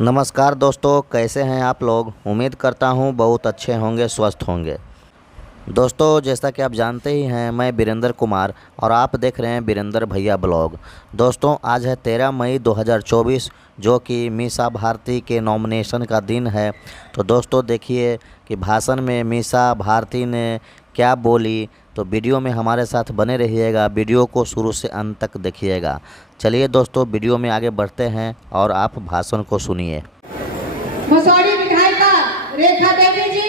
नमस्कार दोस्तों, कैसे हैं आप लोग। उम्मीद करता हूं बहुत अच्छे होंगे, स्वस्थ होंगे। दोस्तों, जैसा कि आप जानते ही हैं, मैं वीरेंद्र कुमार और आप देख रहे हैं वीरेंद्र भैया ब्लॉग। दोस्तों, आज है 13 मई 2024, जो कि मीसा भारती के नॉमिनेशन का दिन है। तो दोस्तों देखिए कि भाषण में मीसा भारती ने क्या बोली। तो वीडियो में हमारे साथ बने रहिएगा, वीडियो को शुरू से अंत तक देखिएगा। चलिए दोस्तों, वीडियो में आगे बढ़ते हैं और आप भाषण को सुनिए। मसौढ़ी विधायिका रेखा देवी जी,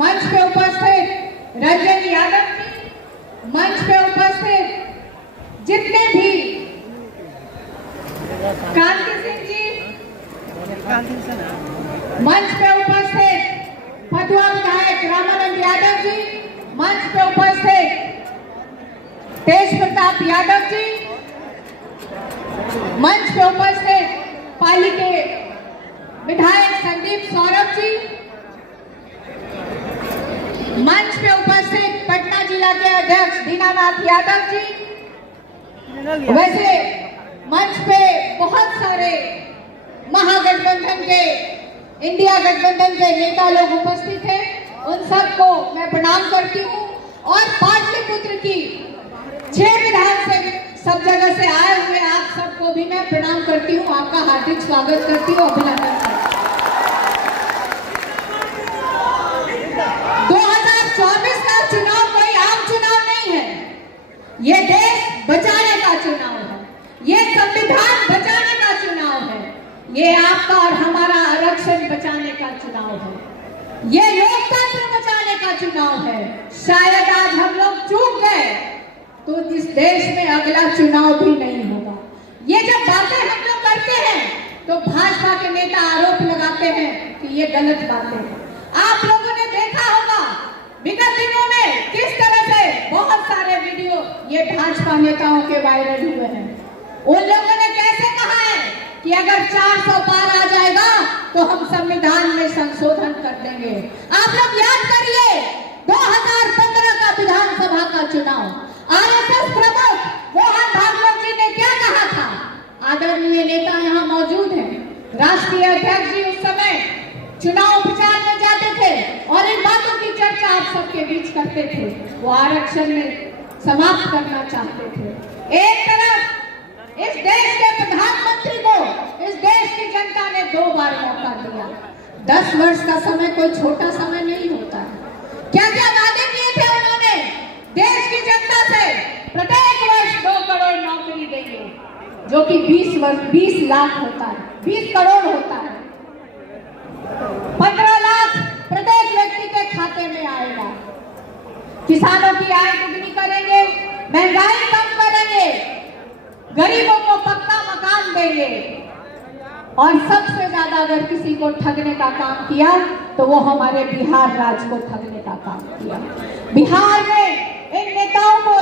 मंच पे उपस्थित रंजन यादव जी, मंच पे उपस्थित जितने भी कांति सिंह जी, मंच पे उपस्थित फतुहा विधायक रामानंद यादव जी, मंच पे उपस्थित तेज प्रताप यादव जी, मंच पे उपस्थित पाली के विधायक संदीप सौरभ जी, मंच पे उपस्थित पटना जिला के अध्यक्ष दीनानाथ यादव जी। वैसे मंच पे बहुत सारे महागठबंधन के, इंडिया गठबंधन के नेता लोग उपस्थित हैं। उन सबको मैं प्रणाम करती हूँ और पाटलिपुत्र की 6 विधान से सब जगह से आए हुए आप सबको भी मैं प्रणाम करती हूँ, आपका हार्दिक स्वागत करती हूँ, अभिनंदन करती हूँ। 2024 का चुनाव कोई आम चुनाव नहीं है, ये देश बचाने का चुनाव है, ये संविधान बचाने का चुनाव है, ये आपका और हमारा आरक्षण बचाने का चुनाव है, ये लोकतंत्र बचाने का चुनाव है। शायद आज हम लोग चूक गए तो इस देश में अगला चुनाव भी नहीं होगा। ये जब बातें हम लोग करते हैं तो भाजपा के नेता आरोप लगाते हैं कि ये गलत बातें हैं। आप लोगों ने देखा होगा विगत दिनों में किस तरह से बहुत सारे वीडियो ये भाजपा नेताओं के वायरल हुए हैं। उन लोगों ने कैसे कहा है कि अगर 400 पार आ जाएगा तो हम संविधान में संशोधन कर देंगे। आप लोग याद करिए 2015 का विधानसभा का चुनाव, आरएसएस प्रमुख मोहन भागवत जी ने क्या कहा था। आदरणीय नेता यहाँ मौजूद हैं, राष्ट्रीय अध्यक्ष जी उस समय चुनाव प्रचार में जाते थे और इन बातों की चर्चा आप सबके बीच करते थे। वो आरक्षण में समाप्त करना चाहते थे। एक तरफ इस देश के प्रधानमंत्री को इस देश की जनता ने 2 बार मौका दिया। 10 वर्ष का समय कोई छोटा समय नहीं होता है। क्या क्या वादे किए थे उन्होंने देश की जनता से। प्रत्येक वर्ष 2 करोड़ नौकरी देंगे, जो कि 20 लाख होता है, 20 करोड़ होता है। 15 लाख प्रत्येक व्यक्ति के खाते में आएगा। किसानों की आय दुगनी करेंगे, महंगाई कम करेंगे, गरीबों को पक्का मकान देंगे और सबसे ज्यादा अगर किसी को ठगने का काम किया तो वो हमारे बिहार राज्य को ठगने का काम किया। बिहार में इन नेताओं को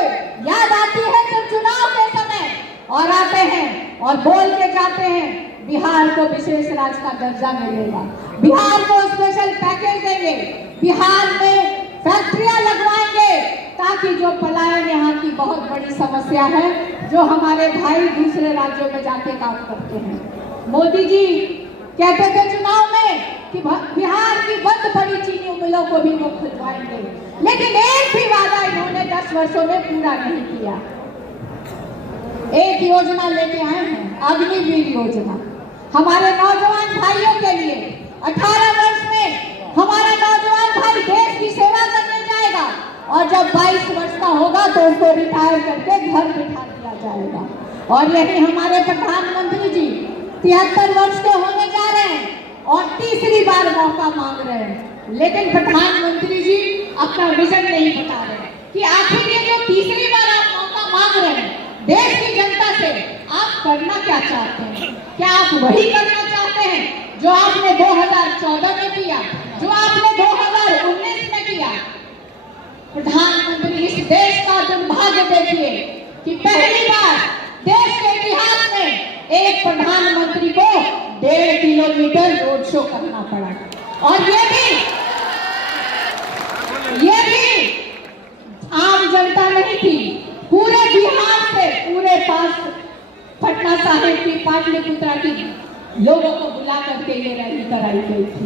याद आती है जब चुनाव के समय और आते हैं और बोल के जाते हैं बिहार को विशेष राज्य का दर्जा मिलेगा, बिहार को स्पेशल पैकेज देंगे, बिहार में फैक्ट्रियां लगवाएंगे, ताकि जो पलायन यहाँ की बहुत बड़ी समस्या है, जो हमारे भाई दूसरे राज्यों में जाके काम करते हैं। मोदी जी कहते थे चुनाव में कि बिहार की बंद पड़ी चीनी मिलों को भी वो खुलवाएंगे, लेकिन एक भी वादा इन्होंने 10 वर्षों में पूरा नहीं किया। एक योजना लेके आए हैं, अग्निवीर योजना, हमारे नौजवान भाइयों के लिए। 18 वर्ष में हमारा नौजवान भाई देश की सेवा करने जाएगा और जब 22 वर्ष का होगा तो उसको रिटायर करके घर बिठा दिया जाएगा। और यही हमारे प्रधानमंत्री जी 73 वर्ष के होने जा रहे हैं और तीसरी बार मौका मांग रहे हैं, लेकिन प्रधानमंत्री जी अपना विजन नहीं बता रहे कि आखिर ये जो तीसरी बार आप मौका मांग रहे हैं देश की जनता से, आप करना क्या चाहते हैं। क्या आप वही करना चाहते हैं जो आपने 2014 में किया, जो आपने 2019 में किया। प्रधानमंत्री, इस देश का दुर्भाग्य देखिए कि पहली बार देश के इतिहास में एक प्रधानमंत्री को 1.5 किलोमीटर रोड शो करना पड़ा। और ये भी आम जनता नहीं थी, पूरे बिहार से, पूरे पास पटना साहिब की, पाटलिपुत्रा की लोगों को बुला करके ये रैली कराई गई थी।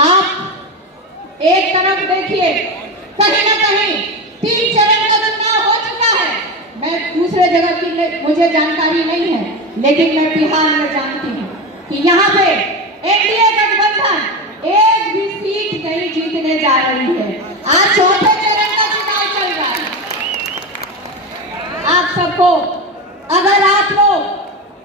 आप एक तरफ देखिए, कहीं ना कहीं 3 चरण का चुनाव हो चुका है। मैं दूसरे जगह की मुझे जानकारी नहीं है, लेकिन मैं बिहार में जानती हूँ कि यहाँ पे एनडीए गठबंधन एक भी सीट नहीं जीतने जा रही है। आज चौथे चरण का चुनाव चल रहा है। आप सबको, अगर आप लोग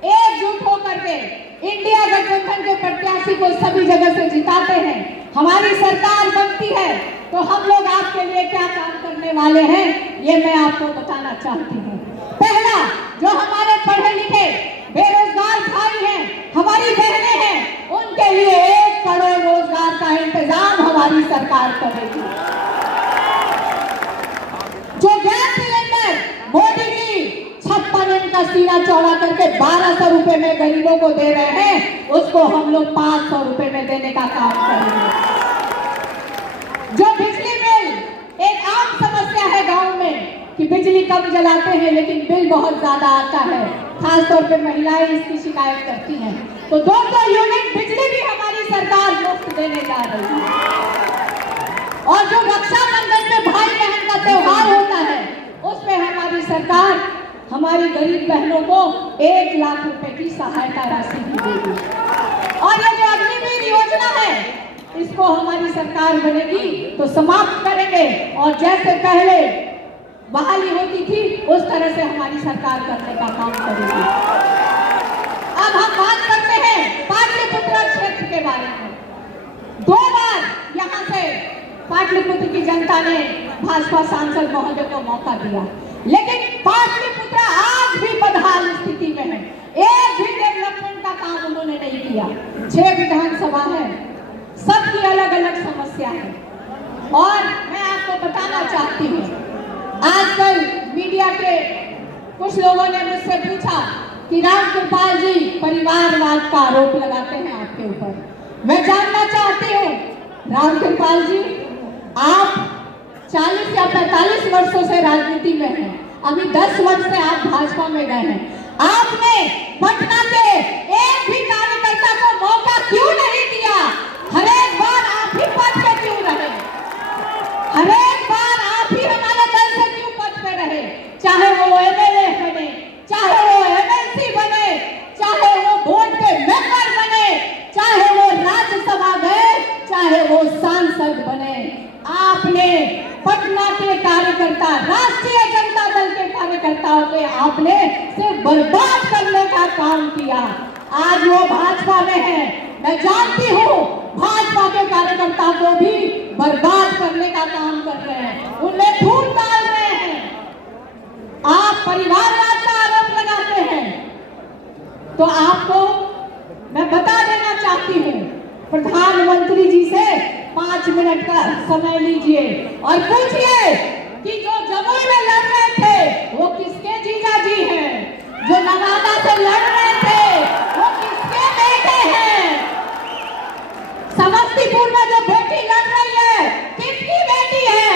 एकजुट होकर के इंडिया गठबंधन के प्रत्याशी को सभी जगह से जिताते हैं, हमारी सरकार बनती है, तो हम लोग आपके लिए क्या काम करने वाले हैं, ये मैं आपको बताना चाहती हूँ। पहला, जो हमारे पढ़े लिखे बेरोजगार भाई हैं, हमारी बहनें हैं, उनके लिए 1 करोड़ रोजगार का इंतजाम हमारी सरकार करेगी। जो gas cylinder Modi ji 56 inch का सीना चौड़ा करके 1200 रुपए में गरीबों को दे रहे हैं, उसको हम लोग 500 रुपए में देने का काम करेंगे। जो बिजली बिल एक आम समस्या है गांव में कि बिजली कम जलाते हैं लेकिन बिल बहुत ज्यादा आता है, खासतौर पे महिलाएं इसकी शिकायत करती हैं, तो 200 यूनिट बिजली भी हमारी सरकार मुफ्त देने जा रही है। और जो रक्षाबंधन में भाई बहन का त्योहार होता है, उसमें हमारी सरकार हमारी गरीब बहनों को 1 लाख रुपए की सहायता राशि भी देगी। और ये जो अग्निवीर योजना है, इसको हमारी सरकार बनेगी तो समाप्त करेंगे, और जैसे पहले बहाली होती थी उस तरह से हमारी सरकार करने का काम करेगी। अब हम बात करते हैं पाटलिपुत्र क्षेत्र के बारे में। 2 बार यहाँ से पाटलिपुत्र की जनता ने भाजपा सांसद महोदय को मौका दिया, लेकिन पाटलिपुत्र आज भी बदहाल स्थिति में है। एक भी डेवलपमेंट का काम उन्होंने नहीं किया। 6 विधानसभा है, सबकी अलग अलग समस्या है। और मैं आपको बताना चाहती हूँ, आजकल मीडिया के कुछ लोगों ने मुझसे पूछा कि रामकृपाल जी परिवारवाद का आरोप लगाते हैं आपके ऊपर। मैं जानना चाहती हूँ रामकृपाल जी, आप 40 या 45 वर्षों से राजनीति में हैं, अभी 10 वर्ष से आप भाजपा में गए हैं। आपने पटना के एक भी कार्यकर्ता को मौका क्यों नहीं दिया? हर एक बार आप ही पद पे क्यों रहे? हर एक बार आप ही हमारे दल से क्यों पद पे रहे? चाहे वो एमएलए बने, चाहे वो एमएलसी बने, चाहे वो बोर्ड के मेंबर बने, चाहे वो राज्यसभा गए, चाहे वो सांसद बने, आपने पटना के कार्यकर्ता, राष्ट्रीय जनता दल के कार्यकर्ताओं के आपने सिर्फ बर्बाद करने का काम किया। आज वो भाजपा में है, मैं जानती हूँ भाजपा के कार्यकर्ता को भी बर्बाद करने का काम कर रहे हैं, उनमें फूट डाल रहे हैं। आप परिवारवाद का आरोप लगाते हैं, तो आपको मैं बता देना चाहती हूँ, प्रधानमंत्री जी से 5 मिनट का समय लीजिए और पूछिए कि जो जमुई में लड़ रहे थे वो किसके जीजा जी हैं, जो नवादा से लड़ रहे थे वो किसके बेटे हैं, समस्तीपुर में जो बेटी लड़ रही है किसकी बेटी है।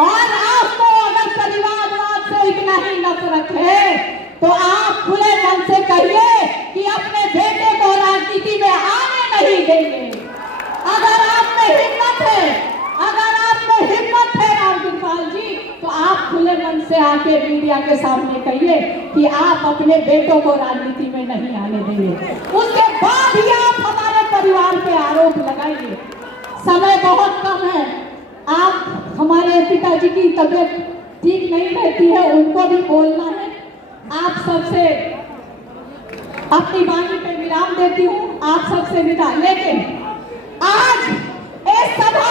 और आपको अगर परिवारवाद से इतना ही नफरत है तो आप खुले मन से कहिए कि अपने बेटे को राजनीति में आने नहीं देंगे। अगर आप में हिम्मत है, अगर आपको हिम्मत है रामकृपाल जी, तो आप खुले मन से आके मीडिया के सामने कहिए कि आप अपने बेटों को राजनीति में नहीं आने देंगे। उसके बाद ही आप हमारे परिवार पे आरोप लगाइए। समय बहुत कम है, आप हमारे पिताजी की तबीयत ठीक नहीं रहती है, उनको भी बोलना है। आप सबसे अपनी वाणी पे विराम देती हूँ, आप सबसे विदा। लेकिन आज इस सभा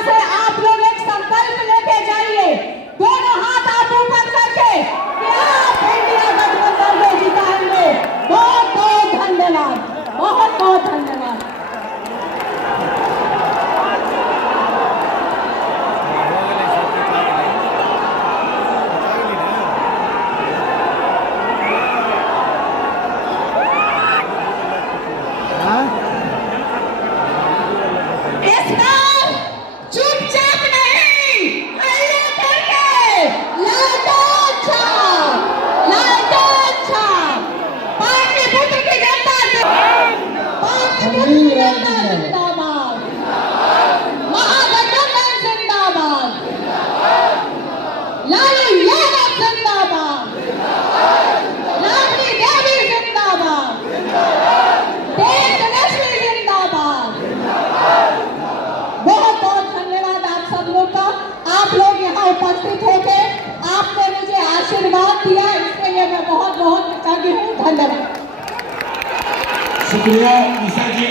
से आप लोग एक संकल्प लेके जाइए, दोनों हाथ आप ऊपर करके कि आप इंडिया गठबंधन को जिताएंगे। बहुत बहुत धन्यवाद, बहुत बहुत धन्यवाद। चुपचाप नहीं, हल्ला करके, लाठों संजीव रेड्डी जिंदाबाद, महागठबंधन जिंदाबाद, लालू यादव जिंदाबाद, राबड़ी देवी जिंदाबाद, तेज लक्ष्मी जिंदाबाद। बहुत बहुत धन्यवाद आप सब लोग का। आप लोग यहाँ उपस्थित होके आपने मुझे आशीर्वाद दिया, इसके लिए मैं बहुत बहुत कृतज्ञ हूँ। धन्यवाद। शुक्रिया ईशा जी।